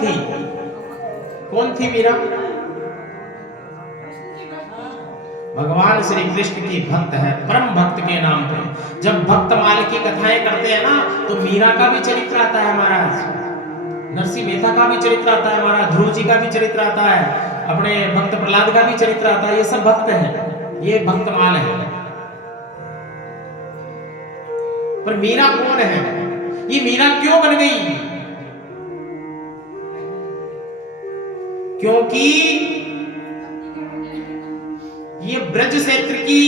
थी? कौन थी मीरा? भगवान श्री कृष्ण की भक्त है, परम भक्त के नाम पे। जब भक्त माल की कथाएं करते हैं ना, तो मीरा का भी चरित्र आता है महाराज, नरसिंह मेहता का भी चरित्र आता है महाराज, ध्रुव जी का भी चरित्र आता है, अपने भक्त प्रहलाद का भी चरित्र आता है। ये सब भक्त हैं, ये भक्त माल है। पर मीरा कौन है? ये मीरा क्यों बन गई? क्योंकि ये ब्रज क्षेत्र की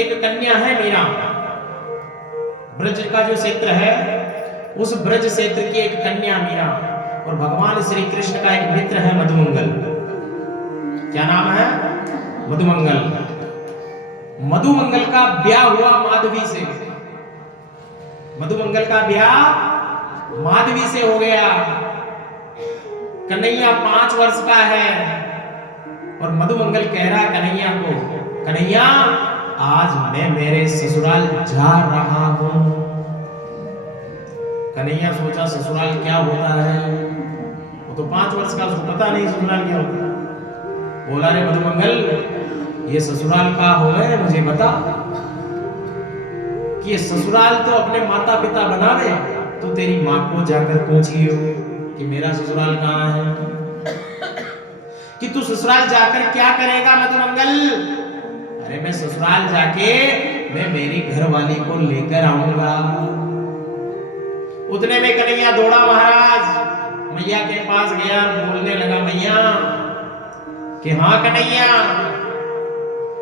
एक कन्या है मीरा। ब्रज का जो क्षेत्र है, उस ब्रज क्षेत्र की एक कन्या मीरा। और भगवान श्री कृष्ण का एक मित्र है मधुमंगल। क्या नाम है? मधुमंगल। मधुमंगल का ब्याह हुआ माधवी से। मधुमंगल का ब्याह माधवी से हो गया। कन्हैया 5 वर्ष का है और मधुमंगल कह रहा कन्हैया को, कन्हैया आज मैं मेरे ससुराल जा रहा हूं। कन्हैया सोचा ससुराल क्या होता है, वो तो 5 वर्ष का, उसको पता नहीं ससुराल क्या होता है। बोला रे मधुमंगल, ये ससुराल का हो गए, मुझे बता कि ये ससुराल तो अपने माता पिता बनावे, तो तेरी माँ को जाकर पूछियो कि मेरा ससुराल कहाँ है, कि तू ससुराल जाकर क्या करेगा मधुमंगल? अरे मैं ससुराल जाके मैं मेरी घरवाली को लेकर आऊंगा। उतने में कन्हैया दौड़ा महाराज, मैया के पास गया, बोलने लगा मैया कि हाँ कन्हैया,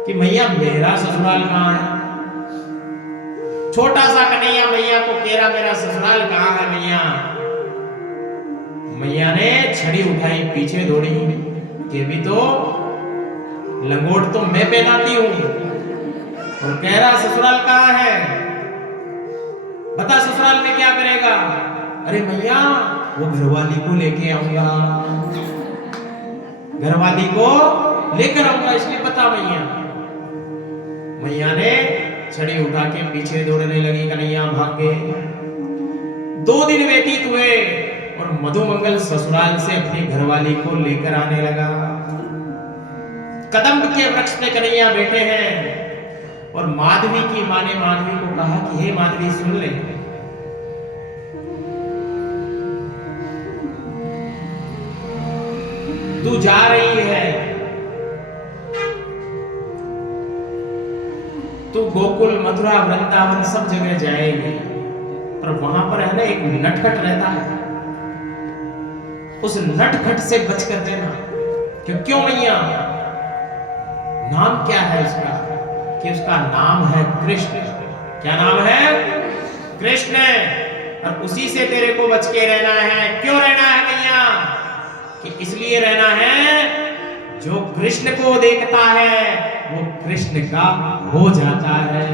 कि मैया मेरा ससुराल कहाँ है? छोटा सा कन्हैया मैया को कह रहा मेरा ससुराल कहाँ है मैया? मैया ने छड़ी उठाई, पीछे दौड़ी कि भी तो लंगोट तो मैं पहनाती हूं, और कह रहा ससुराल कहाँ है, बता ससुराल में क्या करेगा? अरे मैया वो घरवाली को लेके आऊंगा, घरवाली को लेकर आऊंगा, इसलिए बता मैया। मैया ने छड़ी उठा के पीछे दौड़ने लगी, कन्हैया भाग गए। 2 दिन व्यतीत हुए और मधुमंगल ससुराल से अपनी घरवाली को लेकर आने लगा। कदम्ब के वृक्ष पे कन्हैया बैठे हैं और माधवी की मां ने माधवी को कहा कि हे माधवी सुन ले, तू जा रही है, तू गोकुल मथुरा वृंदावन सब जगह जाएगी, पर वहां पर है ना एक नटखट रहता है, उस नटखट से बच कर देना। क्यों मैया? नाम क्या है उसका? कि उसका नाम है कृष्ण। क्या नाम है? कृष्ण। और उसी से तेरे को बच के रहना है। क्यों रहना है मैया? कि इसलिए रहना है, जो कृष्ण को देखता है वो कृष्ण का हो जाता है।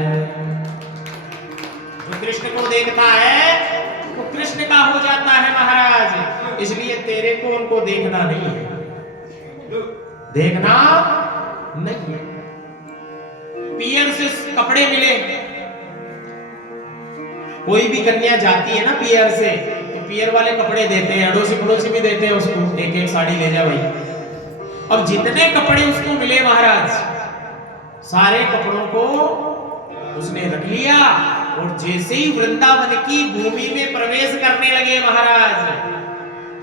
जो कृष्ण को देखता है वो कृष्ण का हो जाता है महाराज। इसलिए तेरे को उनको देखना नहीं है, देखना नहीं है। पियर से कपड़े मिले, कोई भी कन्या जाती है ना पियर से, तो पियर वाले कपड़े देते हैं, अड़ोसी पड़ोसी भी देते हैं उसको, एक एक साड़ी ले जा भाई। अब जितने कपड़े उसको मिले महाराज, सारे कपड़ों को उसने रख लिया और जैसे ही वृंदावन की भूमि में प्रवेश करने लगे महाराज,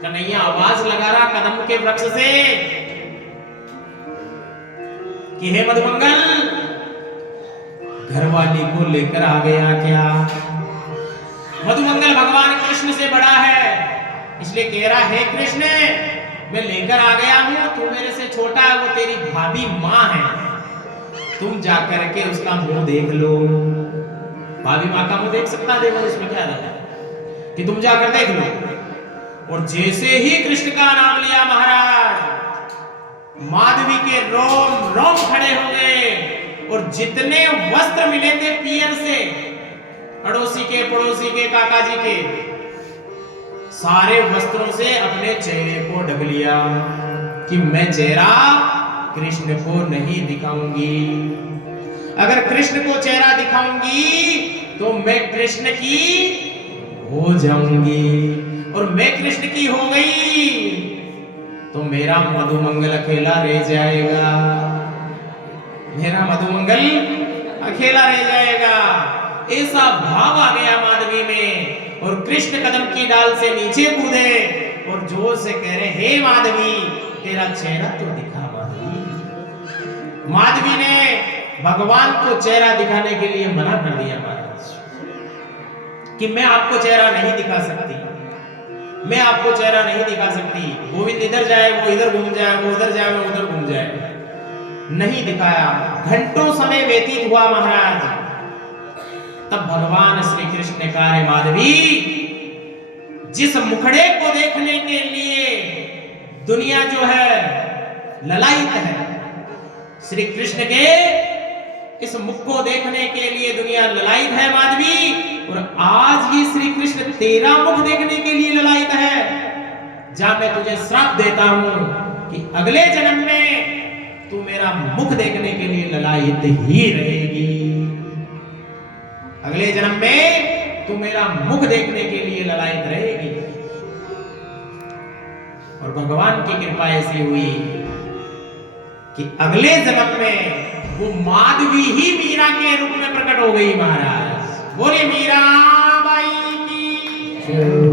कन्हैया आवाज लगा रहा कदम के वृक्ष से कि हे मधुमंगल, घरवाली को लेकर आ गया क्या? मधुमंगल भगवान कृष्ण से बड़ा है, इसलिए कह रहा है कृष्ण मैं लेकर आ गया हूं, तू मेरे से छोटा है, वो तेरी भाभी मां है, तुम जाकर के उसका मुंह देख लो। भाभी मां का मुंह देख सकता, देखो इसमें क्या है कि तुम जाकर देख लो। और जैसे ही कृष्ण का नाम लिया महाराज, माधवी के रोम रोम खड़े हो गए और जितने वस्त्र मिले थे पियर से, अड़ोसी के पड़ोसी के काका जी के, सारे वस्त्रों से अपने चेहरे को ढक लिया कि मैं चेहरा कृष्ण को नहीं दिखाऊंगी। अगर कृष्ण को चेहरा दिखाऊंगी तो मैं कृष्ण की हो जाऊंगी, और मैं कृष्ण की हो गई मेरा मधुमंगल अकेला रह जाएगा, मेरा मधुमंगल अकेला रह जाएगा। ऐसा भाव आ गया माधवी में और कृष्ण कदम की डाल से नीचे कूदे और जोर से कह रहे, हे माधवी तेरा चेहरा तो दिखा माधवी। माधवी ने भगवान को चेहरा दिखाने के लिए मना कर दिया महाराज कि मैं आपको चेहरा नहीं दिखा सकती, मैं आपको चेहरा नहीं दिखा सकती। गोविंद इधर जाए वो इधर घूम जाए, वो उधर जाए वो उधर घूम जाए। नहीं दिखाया। घंटों समय व्यतीत हुआ महाराज। तब भगवान श्री कृष्ण ने कहा, माधवी जिस मुखड़े को देखने के लिए दुनिया जो है ललायित है, श्री कृष्ण के इस मुख को देखने के लिए दुनिया ललायित है माधवी, और आज ही श्री कृष्ण तेरा मुख देखने के लिए ललायित है। जा मैं तुझे श्राप देता हूं कि अगले जन्म में तू मेरा मुख देखने के लिए ललायित ही रहेगी। अगले जन्म में तू मेरा मुख देखने के लिए ललायित रहेगी। और भगवान की कृपा ऐसी हुई कि अगले जन्म में वो माधवी ही मीरा के रूप में प्रकट हो गई महाराज। बोले मीरा बाई की।